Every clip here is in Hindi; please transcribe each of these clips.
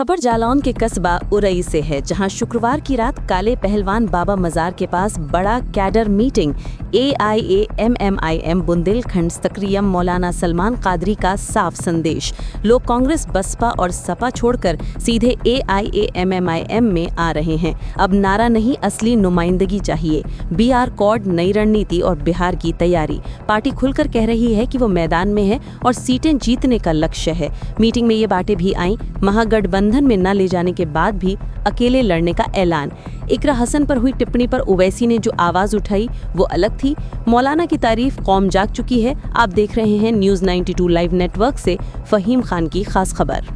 खबर जालौन के कस्बा उरई से है, जहां शुक्रवार की रात काले पहलवान बाबा मजार के पास बड़ा कैडर मीटिंग AIAMMIM बुंदेलखंड सक्रियम मौलाना सलमान कादरी का साफ संदेश। लोग कांग्रेस, बसपा और सपा छोड़कर सीधे AIAMMIM में आ रहे हैं। अब नारा नहीं, असली नुमाइंदगी चाहिए। BR कॉर्ड, नई रणनीति और बिहार की तैयारी। पार्टी खुलकर कह रही है कि वो मैदान में है और सीटें जीतने का लक्ष्य है। मीटिंग में ये बातें भी आईं, महागठबंधन में न ले जाने के बाद भी अकेले लड़ने का ऐलान। इकरा हसन पर हुई टिप्पणी पर ओवैसी ने जो आवाज उठाई वो अलग थी। मौलाना की तारीफ कौम जाग चुकी है। आप देख रहे हैं न्यूज़ 92 लाइव नेटवर्क से फहीम खान की खास खबर।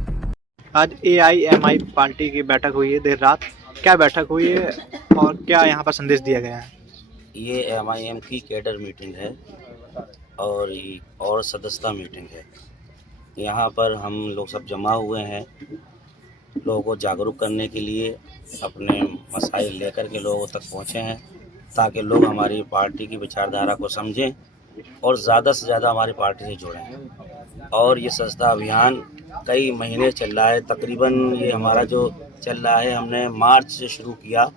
आज AIMI पार्टी की बैठक हुई है देर रात। क्या बैठक हुई है और क्या यहाँ पर संदेश दिया गया है? ये MIM की कैडर मीटिंग है और सदस्यता मीटिंग है। यहाँ पर हम लोग सब जमा हुए हैं लोगों को जागरूक करने के लिए, अपने मसाइल लेकर के लोगों तक पहुँचे हैं ताकि लोग हमारी पार्टी की विचारधारा को समझें और ज़्यादा से ज़्यादा हमारी पार्टी से जुड़ें। और ये सदस्यता अभियान कई महीने चल रहा है, तकरीबन ये हमारा जो चल रहा है, हमने मार्च से शुरू किया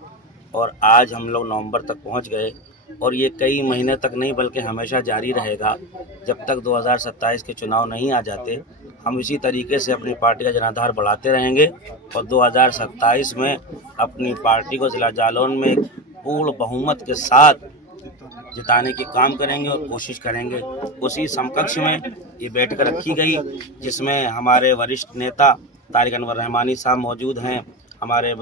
और आज हम लोग नवंबर तक पहुंच गए और ये कई महीने तक नहीं बल्कि हमेशा जारी रहेगा जब तक 2027 के चुनाव नहीं आ जाते। हम इसी तरीके से अपनी पार्टी का जनाधार बढ़ाते रहेंगे और 2027 में अपनी पार्टी को जिला जालौन में पूर्ण बहुमत के साथ जिताने की काम करेंगे और कोशिश करेंगे। उसी समकक्ष में ये बैठक रखी गई जिसमें हमारे वरिष्ठ नेता तारिक अनवर रहमानी साहब मौजूद हैं, हमारे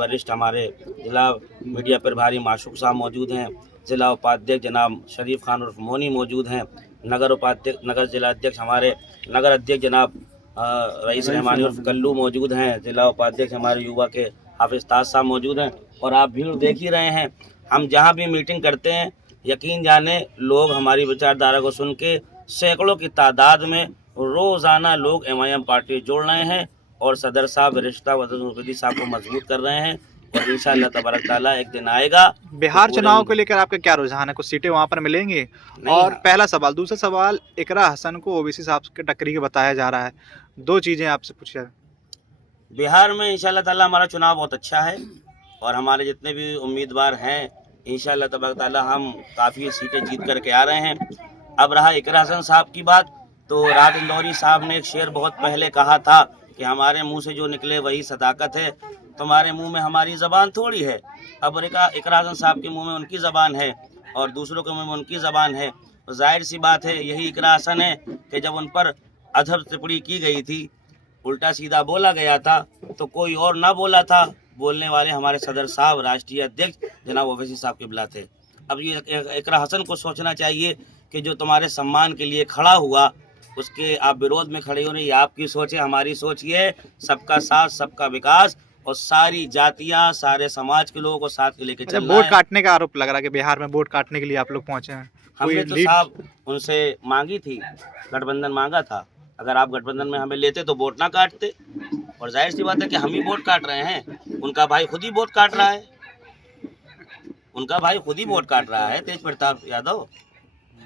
जिला मीडिया प्रभारी माशूक साहब मौजूद हैं, जिला उपाध्यक्ष जनाब शरीफ खान उर्फ मोनी मौजूद हैं, नगर जिला अध्यक्ष हमारे नगर अध्यक्ष जनाब रईस रहमानी उर्फ कल्लू मौजूद हैं, जिला उपाध्यक्ष हमारे युवा के हाफिज ताज साहब मौजूद हैं। और आप भीड़ देख ही रहे हैं, हम जहां भी मीटिंग करते हैं यकीन जाने लोग हमारी विचारधारा को सुन के सैकड़ों की तादाद में रोज़ाना लोग MIM पार्टी जोड़ रहे हैं और सदर साहब रिश्ता वदन साहब को मजबूत कर रहे हैं और इंशाअल्लाह तबारक ताला एक दिन आएगा। बिहार चुनाव को लेकर आपका क्या रुझान है? कुछ सीटें वहाँ पर मिलेंगी? और पहला सवाल। दूसरा सवाल, इकरा हसन को ओवैसी साहब के टक्करी के बताया जा रहा है। दो चीज़ें आपसे पूछा। बिहार में इंशाअल्लाह ताला हमारा चुनाव बहुत अच्छा है और हमारे जितने भी उम्मीदवार हैं इंशाअल्लाह तबारक ताला हम काफ़ी सीटें जीत करके आ रहे हैं। अब रहा इकरा हसन साहब की बात, तो राहत इंदौरी साहब ने एक शेर बहुत पहले कहा था कि हमारे मुंह से जो निकले वही सदाकत है। तुम्हारे मुंह में हमारी ज़बान थोड़ी है। अब इकरा हसन साहब के मुंह में उनकी ज़बान है और दूसरों के मुंह में उनकी ज़बान है। तो जाहिर सी बात है यही इकरा हसन है कि जब उन पर अधब टिप्पणी की गई थी, उल्टा सीधा बोला गया था, तो कोई और ना बोला था। बोलने वाले हमारे सदर साहब, राष्ट्रीय अध्यक्ष जनाब ओवैसी साहब के बिला थे। अब ये इकरा हसन को सोचना चाहिए कि जो तुम्हारे सम्मान के लिए खड़ा हुआ उसके आप विरोध में खड़े हो रहे। ये आपकी सोच है, हमारी सोच ये है सबका साथ सबका विकास और सारी जातियां सारे समाज के लोगों को साथ लेके चलना है। वोट काटने का आरोप लग रहा है कि बिहार में वोट काटने के लिए आप लोग पहुंचे हैं। हमने तो साहब उनसे मांगी थी, गठबंधन मांगा था, अगर आप गठबंधन में हमें लेते तो वोट ना काटते। और जाहिर सी बात है कि हम ही वोट काट रहे हैं, उनका भाई खुद ही वोट काट रहा है, तेज प्रताप यादव।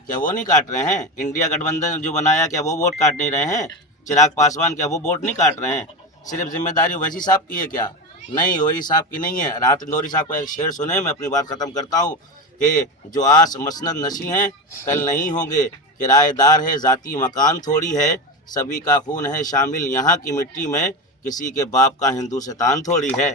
क्या वो नहीं काट रहे हैं? इंडिया गठबंधन जो बनाया क्या वो वोट काट नहीं रहे हैं? चिराग पासवान क्या वो वोट नहीं काट रहे हैं? सिर्फ जिम्मेदारी ओवैसी साहब की है क्या? नहीं, ओवैसी साहब की नहीं है। राहत इंदौरी साहब का एक शेर सुने, मैं अपनी बात खत्म करता हूँ कि जो आस मसनद नशी हैं कल नहीं होंगे, किराएदार है जाती मकान थोड़ी है, सभी का खून है शामिल यहाँ की मिट्टी में, किसी के बाप का हिंदुस्तान थोड़ी है।